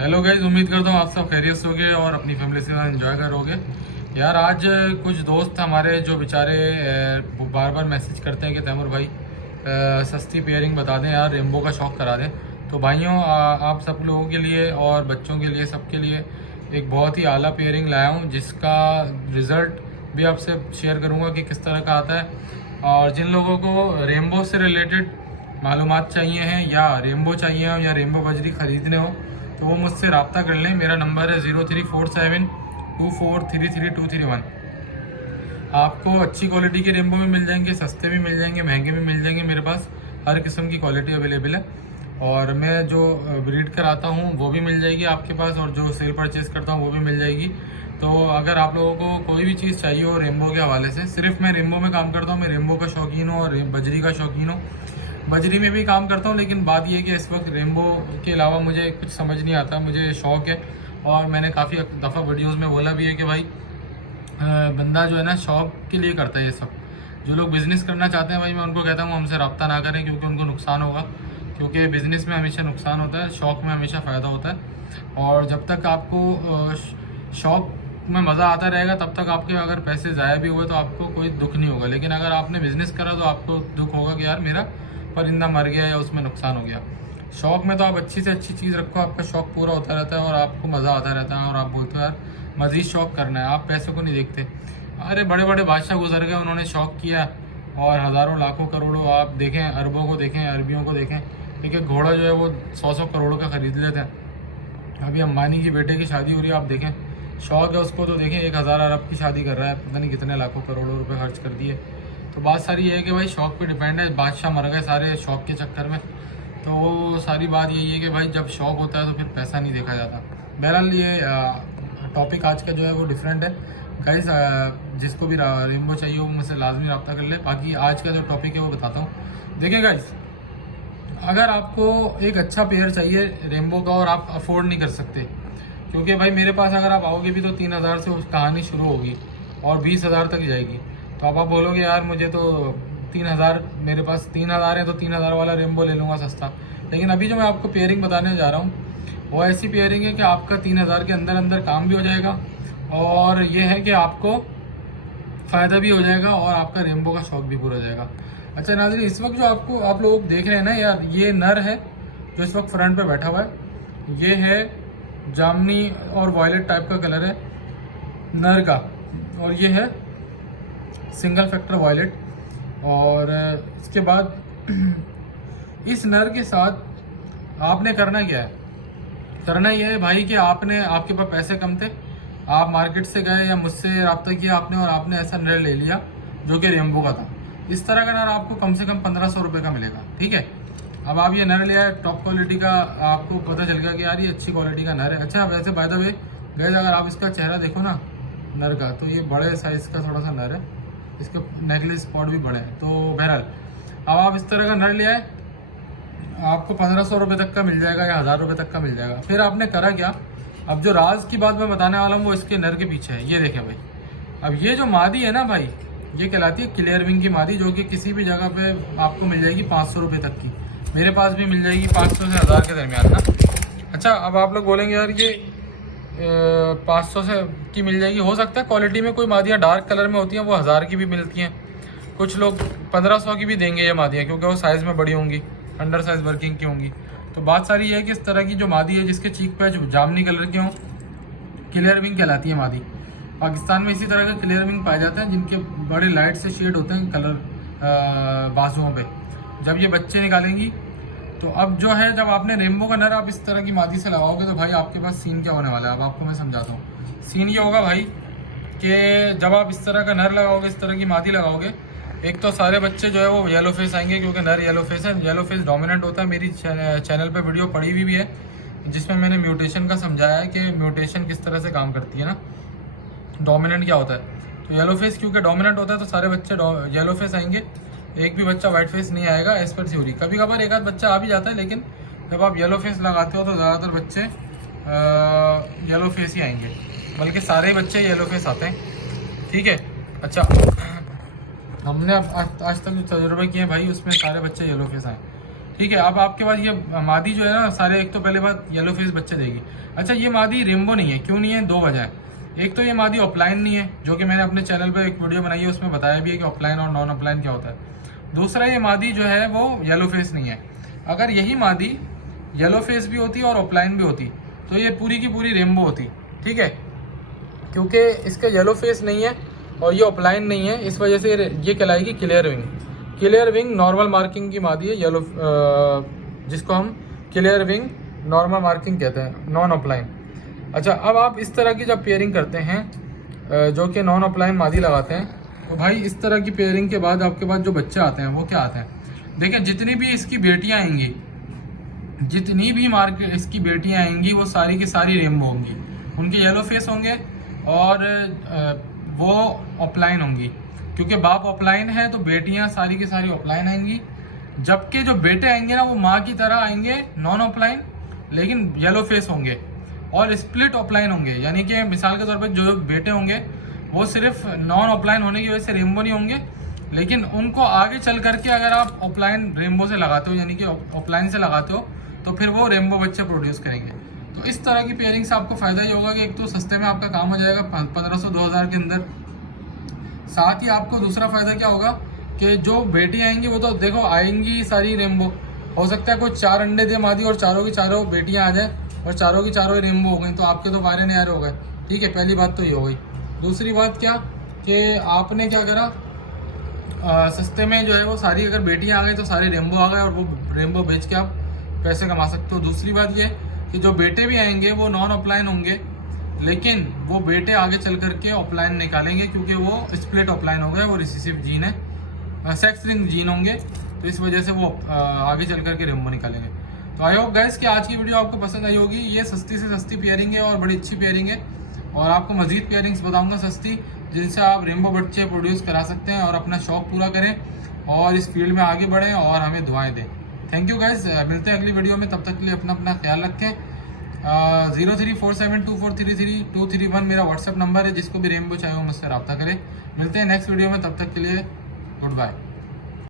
Hello guys, उम्मीद करता हूँ आप सब खैरियत से होगे और अपनी फैमिली के साथ एंजॉय करोगे। यार आज कुछ दोस्त हमारे जो बेचारे बार बार मैसेज करते हैं कि तैमूर भाई सस्ती पेयरिंग बता दें यार, रेम्बो का शौक करा दें। तो भाइयों आप सब लोगों के लिए और बच्चों के लिए सबके लिए एक बहुत ही आला पेयरिंग लाया हूँ, जिसका रिज़ल्ट भी आपसे शेयर करूँगा कि किस तरह का आता है। और जिन लोगों को रेम्बो से रिलेटेड मालूमात चाहिए हैं या रेम्बो चाहिए हो या रेम्बो बजरी ख़रीदने हो तो वो मुझसे रब्ता कर लें। मेरा नंबर है 034724333231। आपको अच्छी क्वालिटी के रेम्बो भी मिल जाएंगे, सस्ते भी मिल जाएंगे, महंगे भी मिल जाएंगे। मेरे पास हर किस्म की क्वालिटी अवेलेबल है और मैं जो ब्रीड कराता हूँ वो भी मिल जाएगी आपके पास, और जो सेल परचेज करता हूँ वो भी मिल जाएगी। तो अगर आप लोगों को कोई भी चीज़ चाहिए हो रेम्बो के हवाले से, सिर्फ मैं रेम्बो में काम करता हूँ, मैं रेम्बो का शौकीन हूँ और बजरी का शौकीन हूँ। बजरी में भी काम करता हूँ, लेकिन बात यह है कि इस वक्त रेम्बो के अलावा मुझे कुछ समझ नहीं आता। मुझे शौक़ है और मैंने काफ़ी दफ़ा वीडियोस में बोला भी है कि भाई बंदा जो है ना शौक़ के लिए करता है ये सब। जो लोग बिज़नेस करना चाहते हैं भाई, मैं उनको कहता हूँ हमसे रब्ता ना करें, क्योंकि उनको नुकसान होगा। क्योंकि बिज़नेस में हमेशा नुकसान होता है, शौक़ में हमेशा फ़ायदा होता है। और जब तक आपको शौक़ में मज़ा आता रहेगा तब तक आपके अगर पैसे ज़ाया भी हुए तो आपको कोई दुख नहीं होगा। लेकिन अगर आपने बिज़नेस करा तो आपको दुख होगा कि यार मेरा परिंदा मर गया या उसमें नुकसान हो गया। शौक़ में तो आप अच्छी से अच्छी चीज़ रखो, आपका शौक़ पूरा होता रहता है और आपको मज़ा आता रहता है और आप बोलते हो यार मज़ीद शौक़ करना है, आप पैसे को नहीं देखते। अरे बड़े बड़े बादशाह गुजर गए, उन्होंने शौक़ किया और हज़ारों लाखों करोड़ों, आप देखें अरबों को देखें, अरबियों को देखें, एक एक घोड़ा जो है वो 100-100 करोड़ का ख़रीद लेते हैं। अभी अंबानी की बेटे की शादी हो रही है, आप देखें शौक़ है उसको तो देखें 1000 अरब की शादी कर रहा है, पता नहीं कितने लाखों करोड़ों रुपए खर्च कर दिए। तो बात सारी ये है कि भाई शौक़ पे डिपेंड है। बादशाह मर गए सारे शौक़ के चक्कर में। तो सारी बात यही है कि भाई जब शौक़ होता है तो फिर पैसा नहीं देखा जाता। बहरहाल ये टॉपिक आज का जो है वो डिफरेंट है गाइस। जिसको भी रेम्बो चाहिए वो मुझसे लाजमी रब्ता कर ले। बाकी आज का जो टॉपिक है वो बताता हूँ। देखिए गाइस, अगर आपको एक अच्छा पेयर चाहिए रेम्बो का और आप अफोर्ड नहीं कर सकते, क्योंकि भाई मेरे पास अगर आप आओगे भी तो 3000 से उस कहानी शुरू होगी और 20,000 तक जाएगी। तो आप बोलोगे यार मुझे तो 3000, मेरे पास 3000 है तो 3000 वाला रेम्बो ले लूँगा सस्ता। लेकिन अभी जो मैं आपको पेयरिंग बताने जा रहा हूँ वो ऐसी पेयरिंग है कि आपका 3000 के अंदर अंदर काम भी हो जाएगा और ये है कि आपको फ़ायदा भी हो जाएगा और आपका रेम्बो का शौक़ भी पूरा हो जाएगा। अच्छा नाज़रीन, इस वक्त जो आप लोग देख रहे हैं ना यार, ये नर है जो इस वक्त फ्रंट पे बैठा हुआ है। ये है जामनी और वॉयलेट टाइप का कलर है नर का, और ये है सिंगल फैक्टर वॉयलेट। और इसके बाद इस नर के साथ आपने करना क्या है, करना यह है भाई कि आपके पास पैसे कम थे, आप मार्केट से गए या मुझसे रब्ता किया आपने और आपने ऐसा नर ले लिया जो कि रेम्बो का था। इस तरह का नर आपको कम से कम 1500 रुपये का मिलेगा, ठीक है। अब आप ये नर लिया टॉप क्वालिटी का, आपको पता चल गया कि यार ये अच्छी क्वालिटी का नर है। अच्छा वैसे बाय द वे गाइस, अगर आप इसका चेहरा देखो ना नर का, तो ये बड़े साइज़ का थोड़ा सा नर है, इसके नेकलेस स्पॉट भी बड़े हैं। तो बहरहाल अब आप इस तरह का नर ले आए, आपको 1500 रुपये तक का मिल जाएगा या 1000 रुपये तक का मिल जाएगा। फिर आपने करा क्या, अब जो राज की बात मैं बताने वाला हूँ वो इसके नर के पीछे है। ये देखें भाई, अब ये जो मादी है ना भाई, ये कहलाती है क्लियर विंग की मादी, जो कि किसी भी जगह पे आपको मिल जाएगी 500 रुपये तक की। मेरे पास भी मिल जाएगी 500 से 1000 के दरमियान ना। अच्छा अब आप लोग बोलेंगे यार ये 500 से की मिल जाएगी, हो सकता है क्वालिटी में कोई मादियाँ डार्क कलर में होती हैं वो 1000 की भी मिलती हैं, कुछ लोग 1500 की भी देंगे ये मादियाँ, क्योंकि वो साइज़ में बड़ी होंगी, अंडर साइज़ वर्किंग की होंगी। तो बात सारी ये है कि इस तरह की जो मादी है जिसके चीक पे जामनी कलर के हों, क्लियर विंग कहलाती है मादी। पाकिस्तान में इसी तरह के क्लियर विंग पाए जाते हैं जिनके बड़े लाइट से शेड होते हैं कलर बाजुओं पे। जब ये बच्चे निकालेंगी तो अब जो है, जब आपने रेम्बो का नर आप इस तरह की मादी से लगाओगे तो भाई आपके पास सीन क्या होने वाला है, अब आपको मैं समझाता हूँ। सीन ये होगा भाई कि जब आप इस तरह का नर लगाओगे, इस तरह की मादी लगाओगे, एक तो सारे बच्चे जो है वो येलो फेस आएंगे, क्योंकि नर येलो फेस है, येलो फेस डोमिनेंट होता है। मेरी चैनल पे वीडियो पड़ी हुई भी है जिसमें मैंने म्यूटेशन का समझाया है कि म्यूटेशन किस तरह से काम करती है ना, डोमिनेंट क्या होता है। तो येलो फेस क्योंकि डोमिनेंट होता है तो सारे बच्चे येलो फेस आएंगे, एक भी बच्चा वाइट फेस नहीं आएगा एज पर थ्योरी। कभी कभार एक आध बच्चा आ भी जाता है, लेकिन जब आप येलो फेस लगाते हो तो ज़्यादातर बच्चे येलो फेस ही आएंगे, बल्कि सारे बच्चे येलो फेस आते हैं, ठीक है। अच्छा हमने अब आज तक जो तजुर्बे किए भाई उसमें सारे बच्चे येलो फेस आए, ठीक है। अब आपके पास ये मादी जो है ना सारे, एक तो पहले बात येलो फेस बच्चे देगी। अच्छा, ये मादी रेनबो नहीं है, क्यों नहीं है? 2 वजह है। एक तो ये मादी ऑफलाइन नहीं है, जो कि मैंने अपने चैनल पे एक वीडियो बनाई है, उसमें बताया भी है कि ऑफलाइन और नॉन ऑफलाइन क्या होता है। दूसरा, ये मादी जो है वो येलो फेस नहीं है। अगर यही मादी येलो फेस भी होती और ऑफलाइन भी होती तो ये पूरी की पूरी रेनबो होती, ठीक है। क्योंकि इसका येलो फेस नहीं है और ये ऑफलाइन नहीं है, इस वजह से ये कहलाएगी clear wing. Clear wing normal marking की मादी है, येलो जिसको हम क्लियर विंग नॉर्मल मार्किंग कहते हैं, नॉन ऑफलाइन। अच्छा, अब आप इस तरह की जब पेयरिंग करते हैं जो कि नॉन ऑफलाइन मादी लगाते हैं, तो भाई इस तरह की पेयरिंग के बाद आपके पास जो बच्चे आते हैं वो क्या आते हैं? देखिए, जितनी भी इसकी बेटियां आएंगी, जितनी भी मार्केट इसकी बेटियां आएंगी वो सारी की सारी रेनबो होंगी। उनके येलो फेस होंगे और वो ऑफलाइन होंगी। क्योंकि बाप ऑफलाइन है तो बेटियां सारी की सारी ऑफलाइन आएंगी। जबकि जो बेटे आएंगे ना वो माँ की तरह आएंगे, नॉन ऑफलाइन, लेकिन येलो फेस होंगे और स्प्लिट ऑफलाइन होंगे। यानी कि मिसाल के तौर पर जो बेटे होंगे वो सिर्फ नॉन ऑफलाइन होने की वजह से रेनबो नहीं होंगे, लेकिन उनको आगे चल करके अगर आप ऑफलाइन रेनबो से लगाते हो, यानी कि ऑफलाइन से लगाते हो, तो फिर वो रेनबो बच्चे प्रोड्यूस करेंगे। तो इस तरह की पेयरिंग से आपको फ़ायदा ये होगा कि एक तो सस्ते में आपका काम हो जाएगा 1500-2000 के अंदर। साथ ही आपको दूसरा फ़ायदा क्या होगा कि जो बेटी आएंगी वो तो देखो आएंगी सारी रेनबो। हो सकता है कोई 4 अंडे दे मादी और चारों की चारों बेटियाँ आ जाए और चारों की चारों रेनबो हो गई, तो आपके तो कारे न्यारे हो गए, ठीक है। पहली बात तो ये हो गई। दूसरी बात क्या कि आपने क्या करा, सस्ते में जो है वो सारी अगर बेटियां आ गई तो सारे रेनबो आ गए और वो रेनबो बेच के आप पैसे कमा सकते हो। दूसरी बात ये कि जो बेटे भी आएंगे वो नॉन ऑफलाइन होंगे, लेकिन वो बेटे आगे चल करके ऑफलाइन निकालेंगे क्योंकि वो स्प्लिट ऑफलाइन हो गए, वो रिसेसिव जीन है, सेक्स लिंक जीन होंगे, तो इस वजह से वो आगे चल करके रेनबो निकालेंगे। तो आई होप गाइस कि आज की वीडियो आपको पसंद आई होगी। ये सस्ती से सस्ती पेयरिंग है और बड़ी अच्छी पेयरिंग है, और आपको मजीद पेयरिंग्स बताऊंगा सस्ती, जिनसे आप रेनबो बच्चे प्रोड्यूस करा सकते हैं और अपना शौक पूरा करें और इस फील्ड में आगे बढ़ें और हमें दुआएं दें। थैंक यू गाइस, मिलते हैं अगली वीडियो में, तब तक के लिए अपना ख्याल रखें। 034724323231 मेरा व्हाट्सएप नंबर है, जिसको भी रेनबो चाहिए वो मुझसे रब्ता करें। मिलते हैं नेक्स्ट वीडियो में, तब तक के लिए गुड बाय।